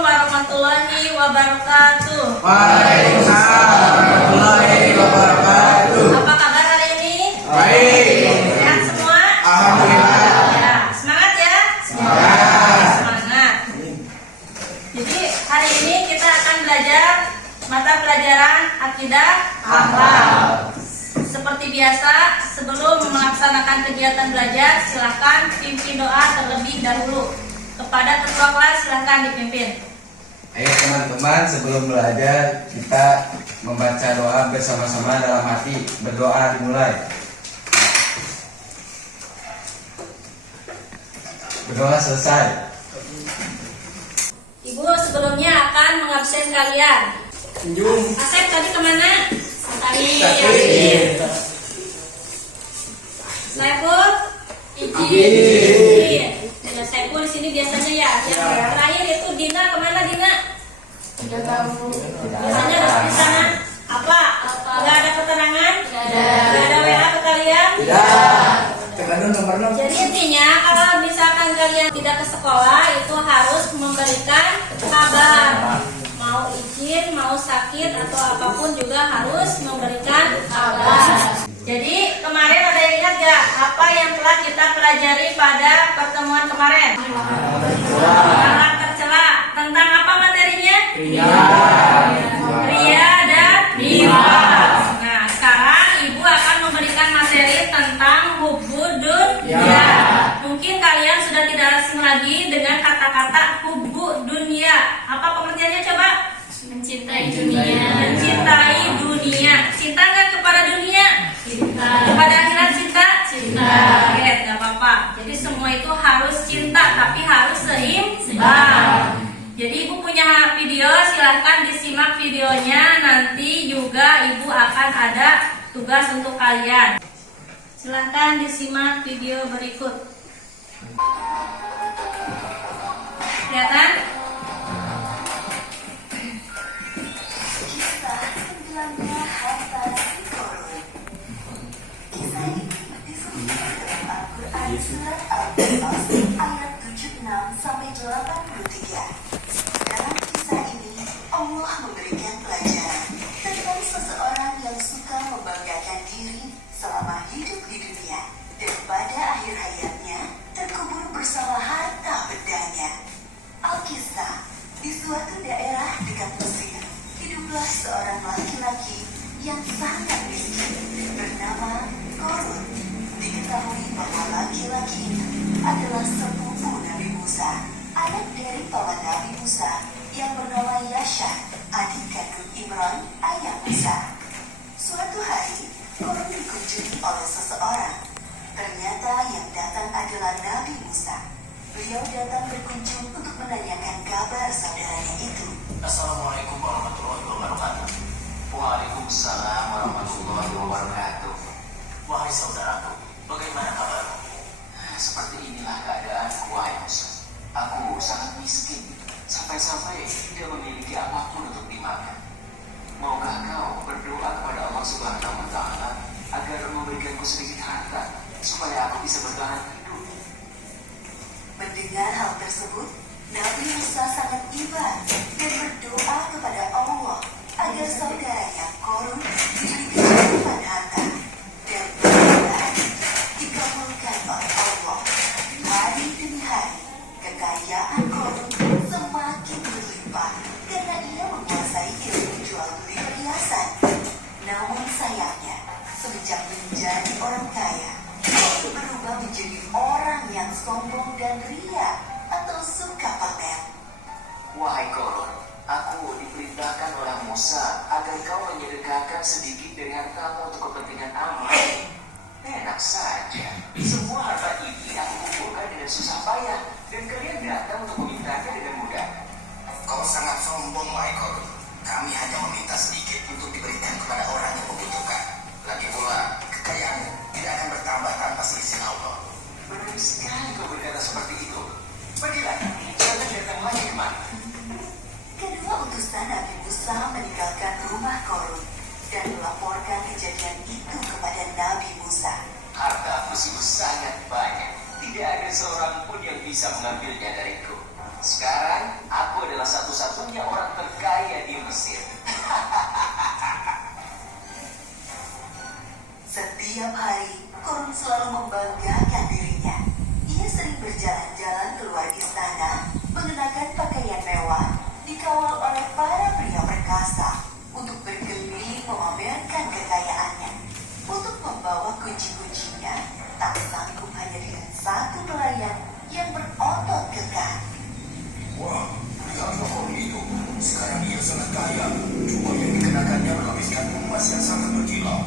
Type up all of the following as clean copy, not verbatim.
warahmatullahi wabarakatuh. Waalaikumsalam warahmatullahi wabarakatuh. Apa kabar hari ini? Baik. Sehat semua? Alhamdulillah. Ya, semangat ya? Semangat. Jadi hari ini kita akan belajar mata pelajaran akidah akhlak. Seperti biasa, sebelum melaksanakan kegiatan belajar, silahkan pimpin doa terlebih dahulu. Kepada ketua kelas silahkan dipimpin. Ayo teman-teman, sebelum belajar kita membaca doa bersama-sama dalam hati. Berdoa dimulai. Berdoa selesai. Ibu sebelumnya akan mengabsen kalian. Asep tadi kemana? Tadi. Saiful, izin. Ya, Saiful di sini biasanya ya. Yang terakhir itu Dina kemana Dina? Tidak tahu. Biasanya di sana. Apa? Nggak ada keterangan? Nggak ada WA ke kalian? Jadi intinya kalau misalkan kalian tidak ke sekolah itu harus memberikan kabar. Mau izin, mau sakit atau apapun juga harus memberikan kabar. Jadi kemarin ada yang ingat gak apa yang telah kita pelajari pada pertemuan kemarin? Akhlak tercela. Tentang apa materinya? Ria dan nifas. Nah, sekarang ibu akan memberikan materi tentang hubbud dunya. Mungkin kalian sudah tidak asing lagi dengan kata-kata hubbud dunya. Apa pengertiannya coba? Mencintai dunia. Mencintai dunia. Cinta nggak kepada dunia? Cinta. Kepada akhirat cinta? Cinta. Oke, nggak apa-apa. Jadi semua itu harus cinta, tapi harus seimbang. Jadi ibu punya video, silahkan disimak videonya. Nanti juga ibu akan ada tugas untuk kalian. Silahkan disimak video berikut. Kelihatan? Ayat 76 sampai 83. Dalam kisah ini Allah memberikan pelajaran tentang seseorang yang suka membanggakan diri selama hidup di dunia dan pada akhir hayatnya terkubur bersama harta bendanya. Alkisah, di suatu daerah dekat Mesir hiduplah seorang laki-laki yang sangat miskin bernama Korun. Diketahui bahwa laki-laki itu adalah sepupu Nabi Musa, anak dari paman Nabi Musa yang bernama Yasha, adik kandung Imran, ayah Musa. Suatu hari, Korun dikunjungi oleh seseorang. Ternyata yang datang adalah Nabi Musa. Beliau datang berkunjung untuk menanyakan kabar saudaranya itu. Assalamualaikum warahmatullahi wabarakatuh. Waalaikumsalam warahmatullahi wabarakatuh. Wahai saudaraku, bagaimana kabarmu? Seperti inilah keadaanku, wahai Musa. Aku sangat miskin, sampai-sampai tidak memiliki apapun untuk dimakan. Maukah kau berdoa kepada Allah Subhanahu wa Ta'ala agar memberikanku sedikit harta supaya aku bisa bertahan hidup? Mendengar hal tersebut, Nabi Musa sangat iba dan berdoa kepada Allah agar saudaranya Korun diberi kecukupan harta. Dan permintaan itu dikabulkan oleh Allah. Hari demi hari, kekayaan Korun semakin berlimpah karena ia menguasai ilmu jual beli perhiasan. Namun sayangnya, semenjak menjadi orang kaya, Korun berubah menjadi orang yang sombong dan ria atau suka pamer. Wahai Korun, aku diperintahkan oleh Musa agar kau menyedekahkan sedikit dari hartamu untuk kepentingan amal. Enak saja, semua harta ini aku kumpulkan dengan susah payah dan kalian datang untuk memintanya dengan mudah. Kau sangat sombong, wahai Korun. Kami hanya meminta sedikit untuk diberikan kepada orang yang membutuhkan. Lagi pula, kekayaanmu tidak akan bertambah tanpa seizin Allah. Berani sekali kau berkata seperti itu. Pergilah, jangan datang lagi kemari. Kedua utusan Nabi Musa meninggalkan rumah Korun dan melaporkan kejadian itu kepada Nabi Musa. Hartaku sungguh sangat banyak. Tidak ada seorang pun yang bisa mengambilnya dariku. Sekarang aku adalah satu saya. Uang yang dikenakannya menghabiskan emas yang sangat berkilau.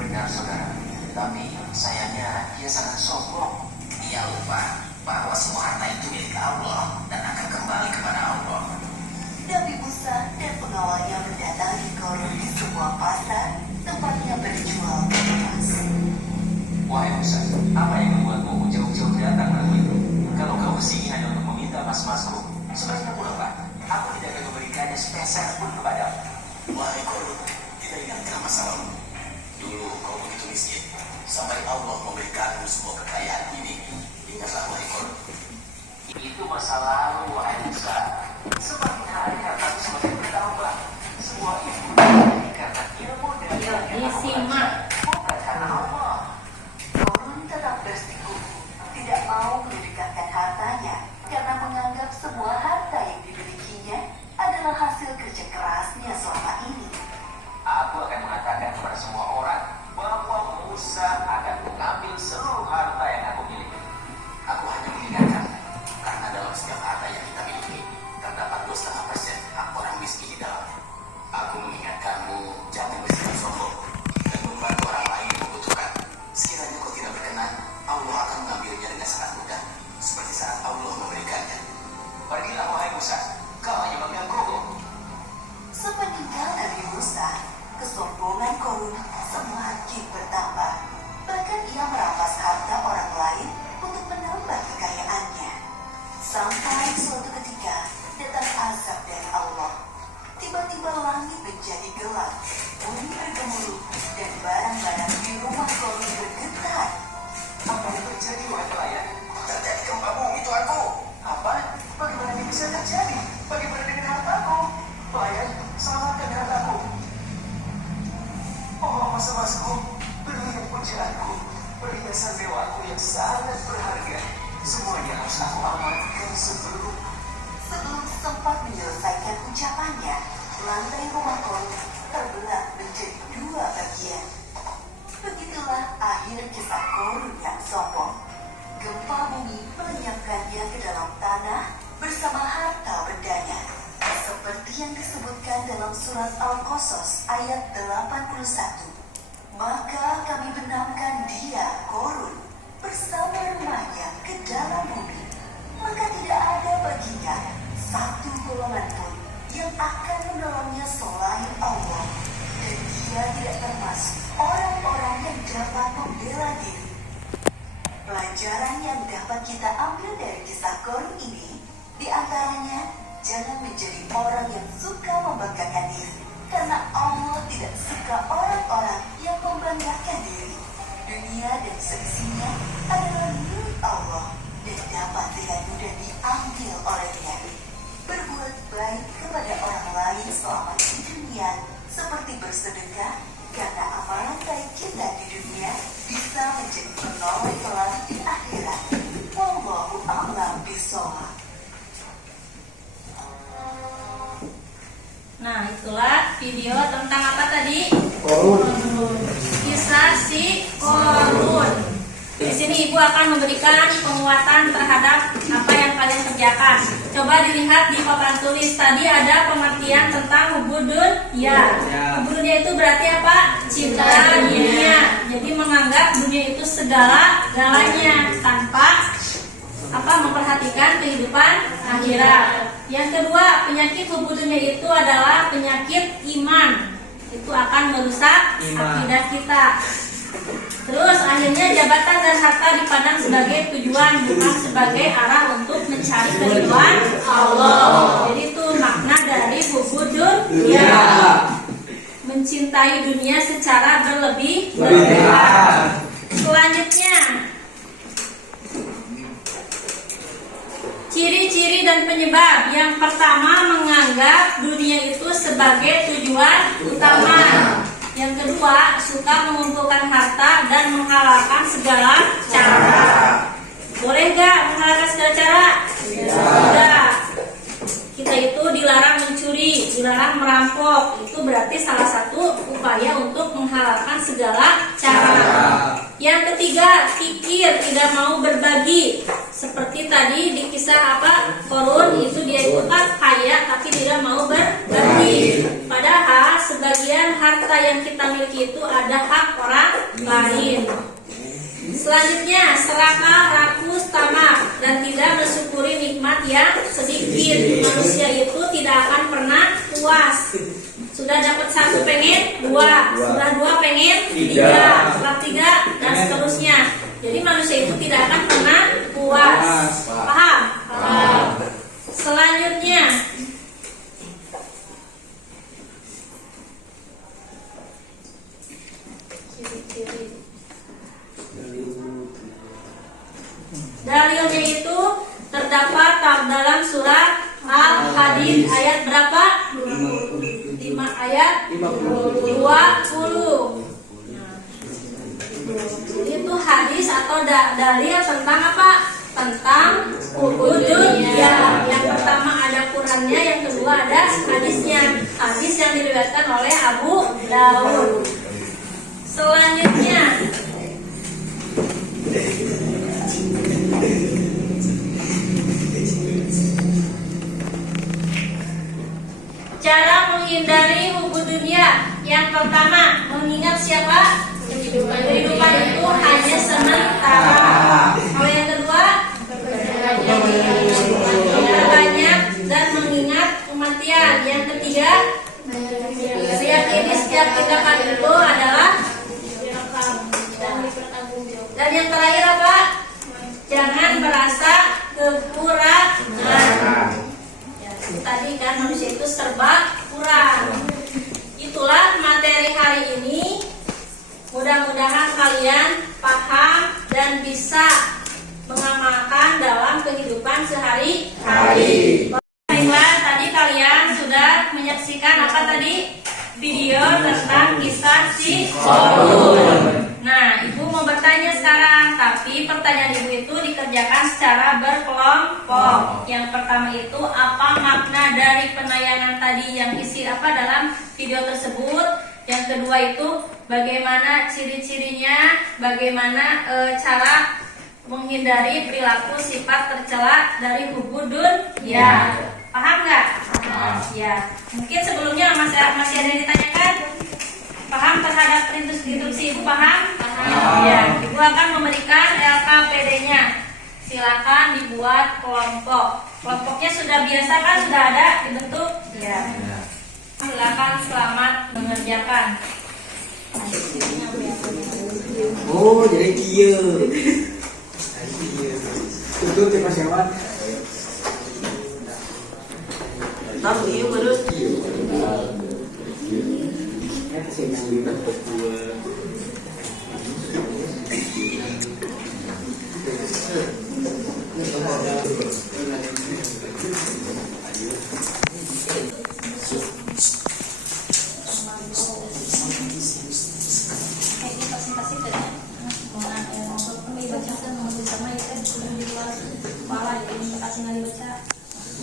Benar saudara, tapi sayangnya dia sangat sombong. Ia lupa bahwa semua harta itu milik Allah dan akan kembali kepada Allah. Nabi Musa dan pengawalnya mendatangi Korun di sebuah pasar tempatnya berjual emas. Wahai Musa, apa yang membuatmu jauh-jauh datang lalu itu? Kalau kau kesini hanya untuk meminta emas-emasku, sebaiknya pulang. Aku tidak akan memberikannya sepeser pun kepadamu. Wahai Korun, tidak ingatkah masa lalu? Dulu kau begitu miskin, sampai Allah memberikanmu semua kekayaan ini. Ingatlah wahai Korun. Itu masa lalu, wahai Musa. Semakin hari hartaku semakin bertambah. Semua itu karena ilmu dan yang aku Disimak. belajar, bukan karena Allah. Korun tetap bersikukuh, tidak mau mendekatkan hartanya karena menganggap semua harta yang dimilikinya adalah hasil kerja kerasnya selama ini. Aku akan mengatakan kepada semua orang bahwa Musa akan mengambil seluruh harta yang aku miliki. Aku hanya mengingatkan, karena dalam setiap harta yang kita miliki, terdapat 2,5% hak orang miskin di dalamnya. Aku mengingatkanmu, jangan bersikap sombong dan membantu orang lain yang membutuhkan. Sekiranya kau tidak berkenan, Allah akan mengambilnya dengan sangat mudah, seperti saat Allah memberikannya. Pergilah wahai Musa, kau hanya menggangguku. Sepeninggal Nabi Musa, kesombongan Korun semakin bertambah. Bahkan ia merampas harta orang lain untuk menambah kekayaannya. Sampai suatu ketika datang azab dari Allah. Tiba-tiba langit menjadi gelap, bumi bergemuruh, dan barang-barang di rumah Korun bergetar. Apa yang terjadi wahai pelayan? Terjadi gempa bumi tuanku. Apa? Bagaimana ini bisa terjadi? Bagaimana dengan hartaku? Pelayan, selamatkan hartaku. Oh, masa-masaku, berikan pujianku, perhiasan dewaku yang sangat berharga. Semuanya harus aku amankan sebelum Sempat menyelesaikan ucapannya, lantai rumah Korun terbelah menjadi 2 bagian. Begitulah akhir kisah Korun yang sombong. Gempa bumi melenyapkannya ke dalam tanah bersama harta bendanya. Seperti yang disebutkan dalam surat Al-Qasas ayat 81. Maka kami benamkan dia, Korun, bersama rumahnya ke dalam bumi. Maka tidak ada baginya satu golongan pun yang akan menolongnya selain Allah. Dan dia tidak termasuk orang-orang yang dapat membela diri. Pelajaran yang dapat kita ambil dari kisah Korun ini, diantaranya jangan menjadi orang yang suka membanggakan diri, karena Allah tidak suka orang-orang yang membanggakan diri. Dunia dan seisinya adalah milik Allah dan dapat dengan mudah diambil olehnya. Berbuat baik kepada orang lain selama di dunia, seperti bersedekah, karena amalan baik kita di dunia bisa menjadi penolong kelak di akhirat. Wallahu a'lam bishawab. Nah, itulah video tentang apa tadi? Korun. Kisah si Korun. Di sini ibu akan memberikan penguatan terhadap apa yang kalian kerjakan. Coba dilihat di papan tulis. Tadi ada pengertian tentang hubudun. Ya. Hubudunnya itu berarti apa? Cinta dunia. Jadi menganggap dunia itu segala-galanya tanpa memperhatikan kehidupan akhirat. Yang kedua, penyakit hubudunnya itu adalah penyakit iman. Itu akan merusak akidah kita. Terus akhirnya jabatan dan harta dipandang sebagai tujuan, bukan sebagai arah untuk mencari keridhaan Allah. Jadi itu makna dari hubudun dunia. Mencintai dunia secara berlebih-lebihan. Selanjutnya, ciri-ciri dan penyebab. Yang pertama, menganggap dunia itu sebagai tujuan utama. Yang kedua, suka mengumpulkan harta dan menghalalkan segala cara. Boleh gak menghalalkan segala cara? Tidak. Kita itu dilarang mencuri, dilarang merampok. Itu berarti salah satu upaya untuk menghalalkan segala cara. Yang ketiga, kikir, tidak mau berbagi. Seperti tadi di kisah Korun itu dia itu kan kaya tapi tidak mau berbagi. memiliki itu ada hak orang lain. Selanjutnya, serakah, rakus, tamak, dan tidak mensyukuri nikmat yang sedikit. Manusia itu tidak akan pernah puas. Sudah dapat satu pengen dua, sudah dua pengen tiga, setelah tiga dan seterusnya. Jadi manusia itu tidak akan pernah puas. Paham? Paham. Selanjutnya, dalilnya itu terdapat dalam surat Al-Hadid ayat berapa? 5 ayat 20. Itu hadis atau dalil tentang apa? Tentang ubudiyah. Yang pertama ada Qurannya, yang kedua ada hadisnya. Hadis yang diriwayatkan oleh Abu Daud. Selanjutnya, cara menghindari hubud dunia. Yang pertama, mengingat siapa? Kehidupan itu hanya sementara. Kalau yang kedua, banyak dan mengingat kematian. Yang ketiga, meyakini setiap tindakan itu adalah. Dan yang terakhir apa? Jangan merasa kekurangan. Tadi kan manusia itu serba kurang. Itulah materi hari ini. Mudah-mudahan kalian paham dan bisa mengamalkan dalam kehidupan sehari-hari. Baiklah, tadi kalian sudah menyaksikan apa tadi? Video tentang kisah si Korun. Nah, ibu mau bertanya sekarang, tapi pertanyaan ibu itu dikerjakan secara berkelompok. Yang pertama itu, apa makna dari penayangan tadi yang isi apa dalam video tersebut? Yang kedua itu, bagaimana ciri-cirinya, bagaimana cara menghindari perilaku sifat tercela dari hubudun. Ya, paham nggak? Ya, mungkin sebelumnya masih ada yang ditanyakan. Paham terhadap instruksi ibu? Paham? Ya, ibu akan memberikan LKPD-nya. Silakan dibuat kelompok. Kelompoknya sudah biasa kan? Sudah ada dibentuk? Ya. Silakan, selamat mengerjakan. Oh, jadi kia. Tutup ke masyarakat. Tapi iya baru kia.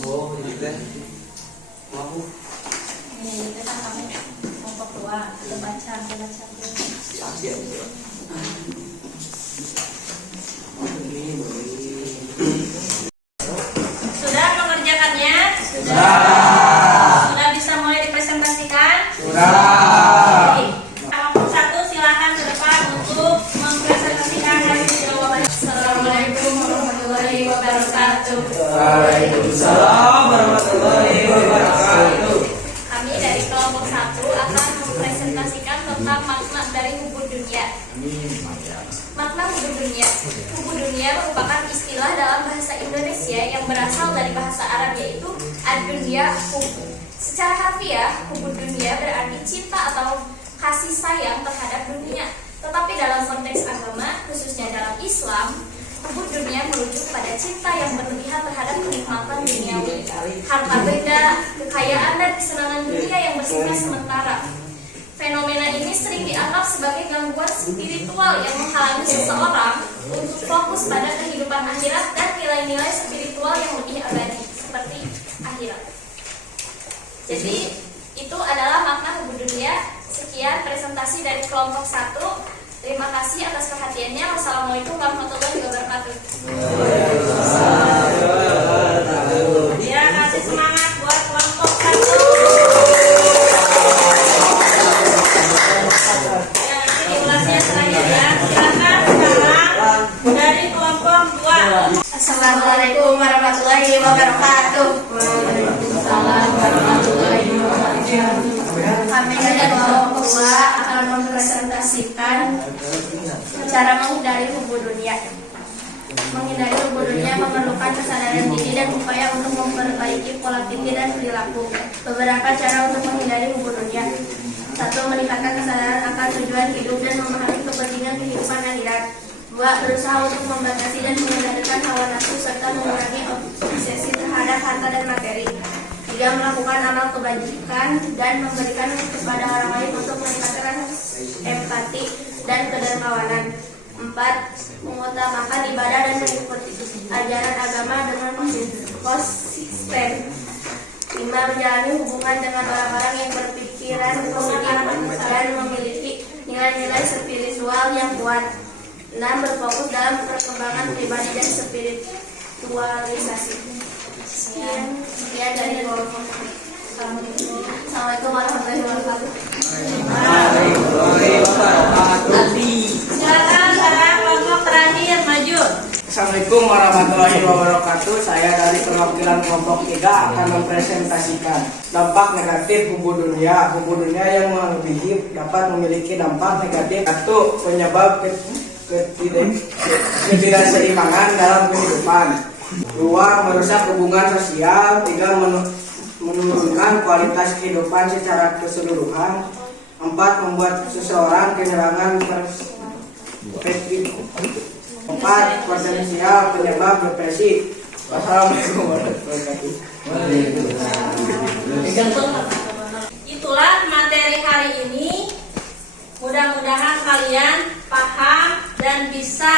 Oh, ini teh. Mau. Ini kita kami kelompok dua, kita baca. Siap. Sudah mengerjakannya? Sudah. Sudah bisa mulai dipresentasikan? Sudah. Kelompok satu silakan ke depan untuk mempresentasikan hasil jawabannya. Assalamualaikum warahmatullahi wabarakatuh. Waalaikumsalam warahmatullahi wabarakatuh. Kami dari kelompok 1 akan mempresentasikan tentang makna dari hubud dunia. Makna hubud dunia. Hubud dunia merupakan istilah dalam bahasa Indonesia yang berasal dari bahasa Arab, yaitu ad-dunya hub. Secara harfiah, hubud dunia berarti cinta atau kasih sayang terhadap dunia. Tetapi dalam konteks agama, khususnya dalam Islam, hubud dunia merujuk pada cinta yang berlebihan terhadap kenikmatan duniawi, harta benda, kekayaan dan kesenangan dunia yang bersifat sementara. Fenomena ini sering dianggap sebagai gangguan spiritual yang menghalangi seseorang untuk fokus pada kehidupan akhirat dan nilai-nilai spiritual yang lebih abadi, seperti akhirat. Jadi, itu adalah makna hubud dunia. Sekian presentasi dari kelompok 1. Terima kasih atas perhatiannya. Wassalamualaikum warahmatullahi wabarakatuh. Ya, kasih semangat buat kelompok 1. Cara menghindari hubbu dunia. Menghindari hubbu dunia memerlukan kesadaran diri dan upaya untuk memperbaiki pola pikir dan perilaku. Beberapa cara untuk menghindari hubbu dunia. 1. Meningkatkan kesadaran akan tujuan hidup dan memahami kepentingan kehidupan akhirat. 2. Berusaha untuk membatasi dan mengendalikan hawa nafsu serta mengurangi obsesi terhadap harta dan materi. 3. Melakukan amal kebajikan dan memberikan kepada orang lain untuk meningkatkan empati dan kedermawanan. 4. Mengutamakan ibadah dan mengikuti ajaran agama dengan konsisten. 5. Menjalani hubungan dengan orang-orang yang berpikiran positif dan memiliki nilai-nilai spiritual yang kuat. 6. Berfokus dalam perkembangan pribadi dan spiritualisasi. Sekian dari kelompok. Assalamualaikum warahmatullahi wabarakatuh. Silakan para kelompok terakhir maju. Assalamualaikum warahmatullahi wabarakatuh. Saya dari perwakilan kelompok 3 akan mempresentasikan dampak negatif hubbu dunia. Hubbu dunia yang melebihi dapat memiliki dampak negatif. 1. Penyebab ketidakseimbangan dalam kehidupan. 2. Merusak hubungan sosial. 3. Menurunkan kualitas kehidupan secara keseluruhan. 4. Membuat seseorang kehilangan perspektif. 4. Potensial penyebab depresi. Wassalamualaikum warahmatullahi wabarakatuh. Itulah materi hari ini. Mudah-mudahan kalian paham dan bisa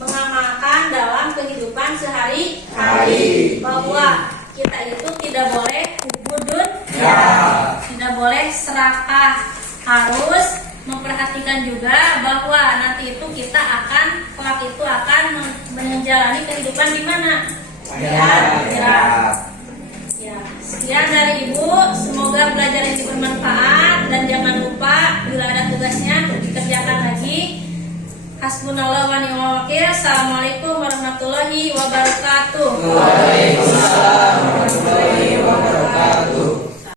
mengamalkan dalam kehidupan sehari-hari bahwa kita itu tidak boleh hubudun, tidak boleh serakah, harus memperhatikan juga bahwa nanti itu kita akan menjalani kehidupan di mana? Ya. Sekian dari Ibu, semoga pelajaran ini bermanfaat dan jangan lupa bila ada tugasnya dikerjakan lagi. Hasbunallah wa ni'mal wakil. Assalamualaikum warahmatullahi wabarakatuh. Waalaikumsalam.